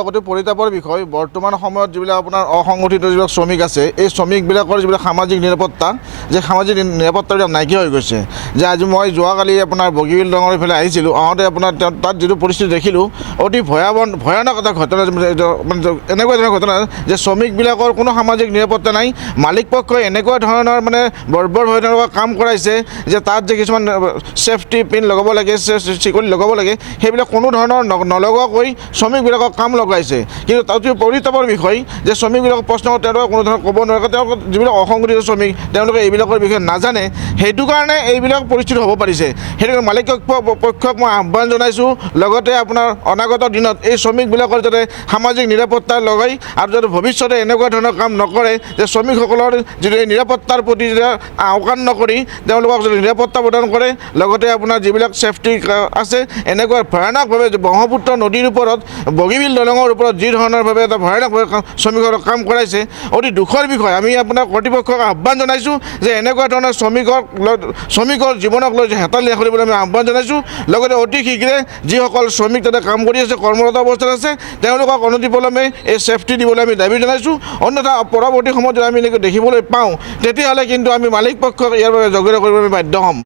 সঁচাকৈয়ে পৰিতাপৰ বিষয়। বৰ্তমান সময়ত যিবিলাক আপোনাৰ অসংগঠিত যিবিলাক শ্ৰমিক আছে, এই শ্ৰমিকবিলাকৰ যিবিলাক সামাজিক নিৰাপত্তা, যে সামাজিক নিৰাপত্তাবিলাক নাইকিয়া হৈ গৈছে। যে আজি মই যোৱাকালি আপোনাৰ বগীবিল দলঙৰ ইফালে আহিছিলোঁ, আহোঁতে আপোনাৰ তাত যিটো পৰিস্থিতি দেখিলোঁ, অতি ভয়ানক এটা ঘটনা। মানে এনেকুৱা ধৰণৰ ঘটনা যে শ্ৰমিকবিলাকৰ কোনো সামাজিক নিৰাপত্তা নাই। মালিক পক্ষই এনেকুৱা ধৰণৰ মানে বৰ্বৰভাৱে তেওঁলোকক কাম কৰাইছে যে তাত যে কিছুমান ছেফটি পিন লগাব লাগে, চিকিউৰিটি লগাব লাগে, সেইবিলাক কোনো ধৰণৰ নলগোৱাকৈ শ্ৰমিকবিলাকক কাম লগাইছে। কিন্তু তাত পৰিতাপৰ বিষয় যে শ্ৰমিকবিলাকক প্ৰশ্ন তেওঁলোকে কোনো ধৰণৰ ক'ব নোৱাৰে। তেওঁলোকে যিবিলাক অসংগঠিত শ্ৰমিক, তেওঁলোকে এইবিলাকৰ বিষয়ে নাজানে। সেইটো কাৰণে এইবিলাক পৰিস্থিতি হ'ব পাৰিছে। সেইটো মালিক পক্ষক মই আহ্বান জনাইছোঁ। লগতে আপোনাৰ অনাগত দিনত এই শ্ৰমিকবিলাকৰ যাতে সামাজিক নিৰাপত্তা লগাই আৰু যাতে ভৱিষ্যতে এনেকুৱা ধৰণৰ কাম নকৰে, যে শ্ৰমিকসকলৰ যিটো এই নিৰাপত্তাৰ প্ৰতি আওকাণ নকৰি তেওঁলোকক যদি নিৰাপত্তা প্ৰদান কৰে। লগতে আপোনাৰ যিবিলাক ছেফটি আছে, এনেকুৱা ভয়ানকভাৱে ব্ৰহ্মপুত্ৰ নদীৰ ওপৰত বগীবিল দলঙৰ ওপৰত যি ধৰণৰভাৱে এটা ভয়ানকভাৱে শ্ৰমিকসকলক কাম কৰাইছে, অতি দুখৰ বিষয়। আমি আপোনাৰ কৰ্তৃপক্ষক আহ্বান জনাইছোঁ যে এনেকুৱা ধৰণৰ শ্ৰমিকৰ জীৱনক লৈ হেতালি ৰাখিবলৈ আমি আহ্বান জনাইছোঁ। লগতে অতি শীঘ্ৰে যিসকল শ্ৰমিক তাতে কাম কৰি আছে, কৰ্মৰত অৱস্থাত আছে, তেওঁলোকক অনতিপলমে এই ছেফটি দিবলৈ আমি দাবী জনাইছোঁ। অন্যথা পৰৱৰ্তী সময়ত যদি আমি এনেকৈ দেখিবলৈ পাওঁ, তেতিয়াহ'লে কিন্তু আমি মালিক পক্ষক ইয়াৰ বাবে জগৰীয়া কৰিবলৈ বাধ্য হ'ম।